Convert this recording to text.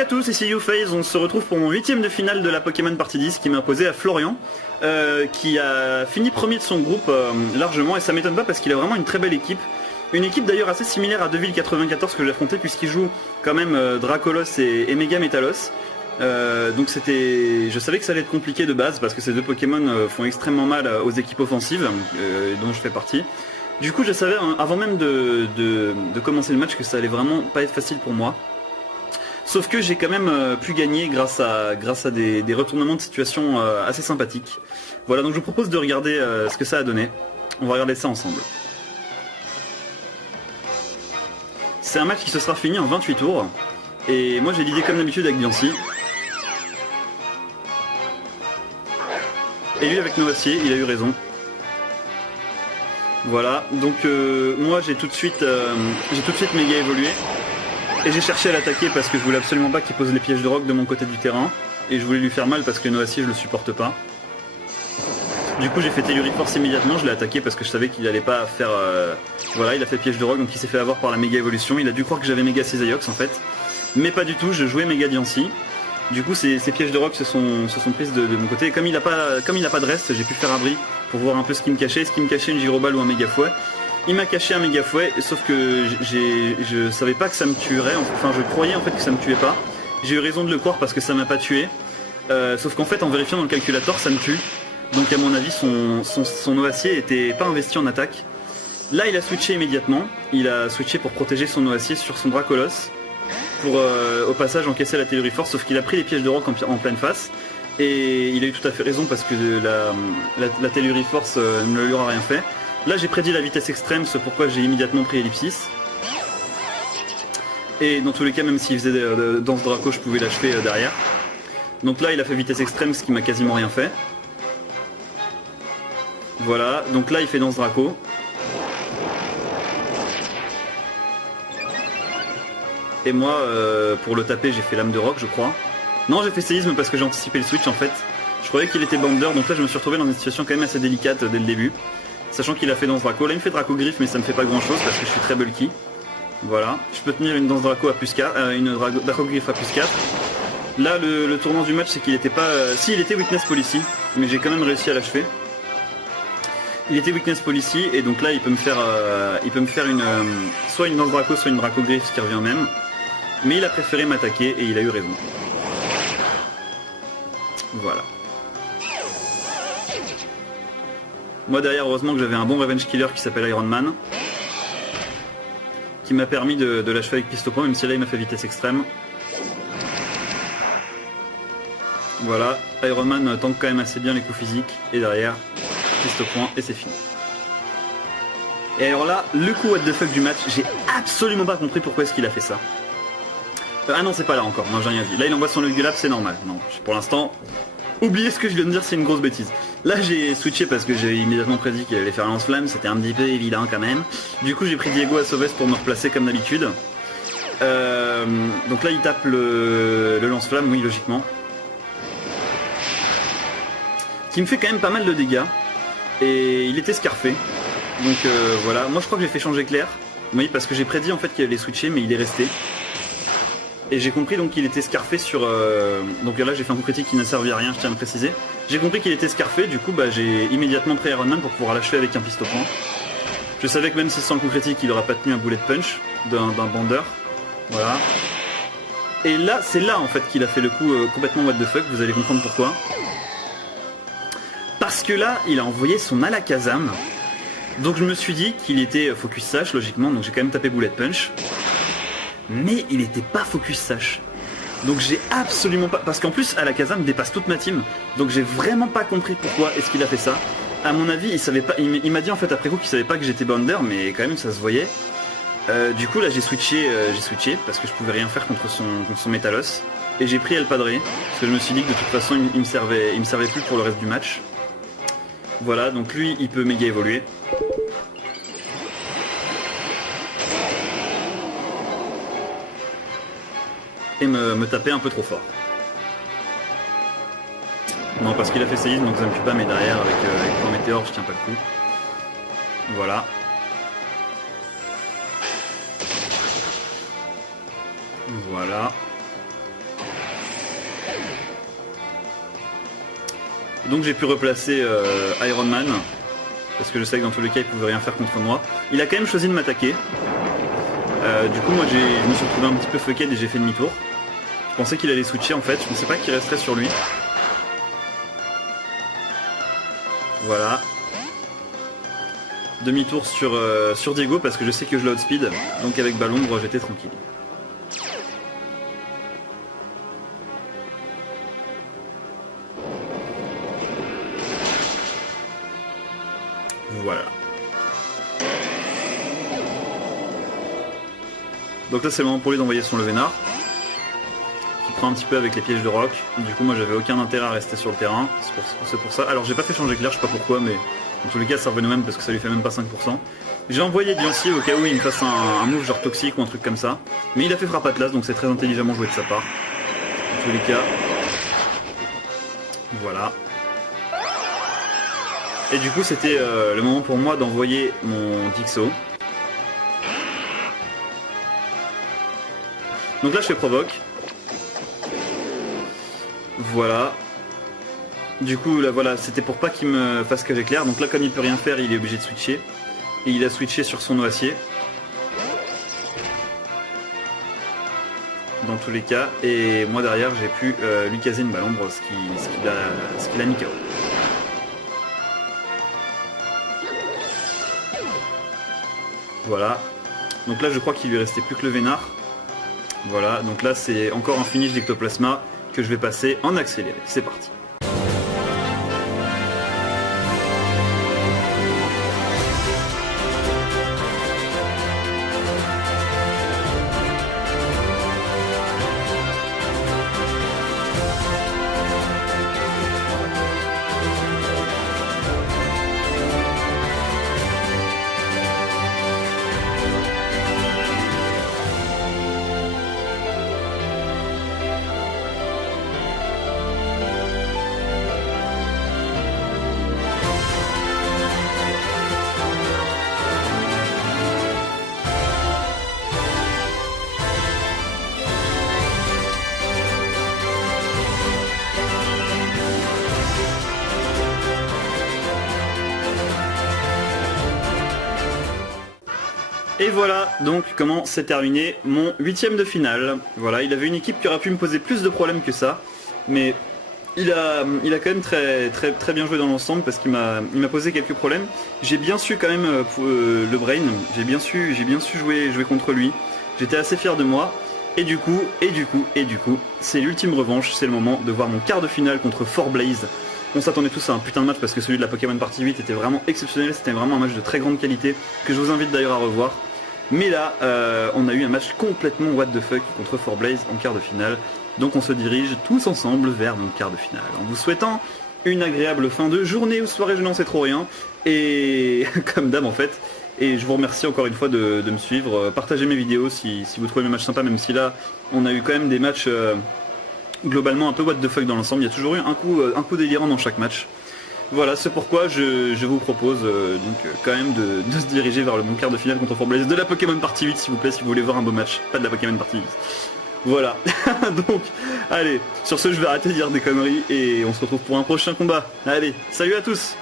Salut à tous, ici YouFaze, on se retrouve pour mon 8ème de finale de la Pokémon Partie 10 qui m'a imposé à Florian, qui a fini premier de son groupe largement, et ça m'étonne pas parce qu'il a vraiment une très belle équipe. Une équipe d'ailleurs assez similaire à Deville 94 que j'ai affronté puisqu'il joue quand même Dracolos et Mega Metalos. Donc je savais que ça allait être compliqué de base parce que ces deux Pokémon font extrêmement mal aux équipes offensives, dont je fais partie. Du coup je savais avant même de commencer le match que ça allait vraiment pas être facile pour moi. Sauf que j'ai quand même pu gagner grâce à des retournements de situation assez sympathiques. Voilà, donc je vous propose de regarder ce que ça a donné. On va regarder ça ensemble. C'est un match qui se sera fini en 28 tours. Et moi j'ai l'idée comme d'habitude avec Diancie. Et lui avec Novacier, il a eu raison. Voilà, donc moi j'ai tout de suite méga évolué. Et j'ai cherché à l'attaquer parce que je voulais absolument pas qu'il pose les pièges de roc de mon côté du terrain. Et je voulais lui faire mal parce que Novacier je le supporte pas. Du coup j'ai fait Telluriforce immédiatement, je l'ai attaqué parce que je savais qu'il allait pas faire... Voilà, il a fait piège de roc donc il s'est fait avoir par la méga évolution. Il a dû croire que j'avais méga Cisaiox en fait. Mais pas du tout, je jouais méga Diancie. Du coup ces pièges de roc se sont prises de mon côté. Et comme il a pas de reste, j'ai pu faire abri pour voir un peu ce qui me cachait. Est-ce qu'il me cachait une Gyroball ou un méga fouet? Il m'a caché un méga fouet, sauf que je savais pas que ça me tuerait, enfin je croyais en fait que ça me tuait pas. J'ai eu raison de le croire parce que ça m'a pas tué. Sauf qu'en fait en vérifiant dans le calculator ça me tue. Donc à mon avis son Novacier était pas investi en attaque. Là il a switché immédiatement, il a switché pour protéger son Novacier sur son Dracolos. Pour au passage encaisser la Telluriforce, sauf qu'il a pris les pièges de roc en pleine face. Et il a eu tout à fait raison parce que la Telluriforce ne lui aura rien fait. Là j'ai prédit la vitesse extrême, c'est pourquoi j'ai immédiatement pris Ellipsis. Et dans tous les cas, même s'il faisait Danse Draco, je pouvais l'achever derrière. Donc là il a fait vitesse extrême, ce qui m'a quasiment rien fait. Voilà, donc là il fait Danse Draco. Et moi, pour le taper, j'ai fait Lame de Roc, je crois. Non, j'ai fait Séisme parce que j'ai anticipé le switch en fait. Je croyais qu'il était Bander, donc là je me suis retrouvé dans une situation quand même assez délicate dès le début. Sachant qu'il a fait Danse Draco. Là il me fait Draco Griffe mais ça me fait pas grand chose parce que je suis très bulky. Voilà. Je peux tenir une Danse Draco à plus 4, une Draco Griffe à plus 4. Là le tournant du match c'est qu'il était pas... Si il était Weakness Policy, mais j'ai quand même réussi à l'achever. Il était Weakness Policy et donc là il peut me faire soit une Danse Draco soit une Draco Griffe, ce qui revient même. Mais il a préféré m'attaquer et il a eu raison. Voilà. Moi derrière, heureusement que j'avais un bon Revenge Killer qui s'appelle Iron Man, qui m'a permis de l'achever avec piste au point, même si là il m'a fait vitesse extrême. Voilà, Iron Man tank quand même assez bien les coups physiques, et derrière, piste au point, et c'est fini. Et alors là, le coup what the fuck du match, j'ai absolument pas compris pourquoi est-ce qu'il a fait ça. Ah non, c'est pas là encore, non j'ai rien dit. Là il envoie son Lugulap, c'est normal. Non, pour l'instant, oubliez ce que je viens de dire, c'est une grosse bêtise. Là j'ai switché parce que j'ai immédiatement prédit qu'il allait faire lance-flamme, c'était un petit peu évident quand même. Du coup j'ai pris Diego à Sauves pour me replacer comme d'habitude. Donc là il tape le lance-flamme, oui logiquement. Qui me fait quand même pas mal de dégâts. Et il était scarfé. Donc voilà, moi je crois que j'ai fait changer Claire. Oui, parce que j'ai prédit en fait qu'il allait switcher mais il est resté. Et j'ai compris donc qu'il était scarfé sur... Donc là j'ai fait un coup critique qui ne servait à rien, je tiens à le préciser. J'ai compris qu'il était scarfé, du coup bah, j'ai immédiatement pris Iron Man pour pouvoir l'achever avec un piste au point. Je savais que même si sans le coup critique il n'aurait pas tenu un bullet punch d'un bandeur. Voilà. Et là, c'est là en fait qu'il a fait le coup complètement what the fuck, vous allez comprendre pourquoi. Parce que là, il a envoyé son Alakazam. Donc je me suis dit qu'il était focus sash logiquement, donc j'ai quand même tapé bullet punch. Mais il n'était pas focus sash. Donc j'ai absolument pas... Parce qu'en plus Alakazam dépasse toute ma team. Donc j'ai vraiment pas compris pourquoi est-ce qu'il a fait ça. À mon avis il savait pas... Il m'a dit en fait après coup qu'il savait pas que j'étais Bounder, mais quand même ça se voyait. Du coup là j'ai switché parce que je pouvais rien faire contre son Metalos. Et j'ai pris El Padre, parce que je me suis dit que de toute façon il me servait plus pour le reste du match. Voilà, donc lui il peut méga évoluer. Et me taper un peu trop fort. Non, parce qu'il a fait séisme donc ça me tue pas, mais derrière avec Point Météore je tiens pas le coup. Voilà. Voilà. Donc j'ai pu replacer Iron Man, parce que je sais que dans tous les cas il pouvait rien faire contre moi. Il a quand même choisi de m'attaquer. Du coup moi je me suis retrouvé un petit peu fucked et j'ai fait demi-tour. Je pensais qu'il allait switcher en fait, je pensais pas qu'il resterait sur lui. Voilà. Demi-tour sur Diego parce que je sais que je l'ai outspeed, donc avec Balombre j'étais tranquille. Voilà. Donc là c'est le moment pour lui d'envoyer son Levénard, qui prend un petit peu avec les pièges de roc. Du coup moi j'avais aucun intérêt à rester sur le terrain, c'est pour ça. Alors j'ai pas fait changer clair, je sais pas pourquoi, mais dans tous les cas ça revenait même parce que ça lui fait même pas 5%. J'ai envoyé Diancie au cas où il me fasse un move genre toxique ou un truc comme ça. Mais il a fait frappe Atlas, donc c'est très intelligemment joué de sa part. Dans tous les cas. Voilà. Et du coup c'était le moment pour moi d'envoyer mon Dixo. Donc là je fais provoque. Voilà. Du coup là voilà, c'était pour pas qu'il me fasse cage éclair. Donc là comme il peut rien faire, il est obligé de switcher. Et il a switché sur son noacier. Dans tous les cas. Et moi derrière j'ai pu lui caser une Balombre, ce qu'il a mis KO. Voilà. Donc là je crois qu'il lui restait plus que le Vénard. Voilà, donc là c'est encore un finish d'Ectoplasma que je vais passer en accéléré. C'est parti. Et voilà donc comment s'est terminé mon 8ème de finale. Voilà, il avait une équipe qui aurait pu me poser plus de problèmes que ça, mais il a quand même très bien joué dans l'ensemble parce qu'il m'a posé quelques problèmes. J'ai bien su quand même le brain, j'ai bien su jouer contre lui. J'étais assez fier de moi. Et du coup, c'est l'ultime revanche, c'est le moment de voir mon quart de finale contre 4Blaze. On s'attendait tous à un putain de match parce que celui de la Pokémon Party 8 était vraiment exceptionnel, c'était vraiment un match de très grande qualité que je vous invite d'ailleurs à revoir. Mais là, on a eu un match complètement what the fuck contre 4Blaze en quart de finale. Donc on se dirige tous ensemble vers mon quart de finale. En vous souhaitant une agréable fin de journée ou soirée, je n'en sais trop rien. Et comme d'hab en fait. Et je vous remercie encore une fois de me suivre. Partagez mes vidéos si vous trouvez mes matchs sympas, même si là, on a eu quand même des matchs globalement un peu what the fuck dans l'ensemble. Il y a toujours eu un coup délirant dans chaque match. Voilà, c'est pourquoi je vous propose quand même de se diriger vers le bon quart de finale contre 4Blaze de la Pokémon Party 8 s'il vous plaît, si vous voulez voir un beau match, pas de la Pokémon Party 8. Voilà, donc allez, sur ce je vais arrêter de dire des conneries et on se retrouve pour un prochain combat. Allez, salut à tous!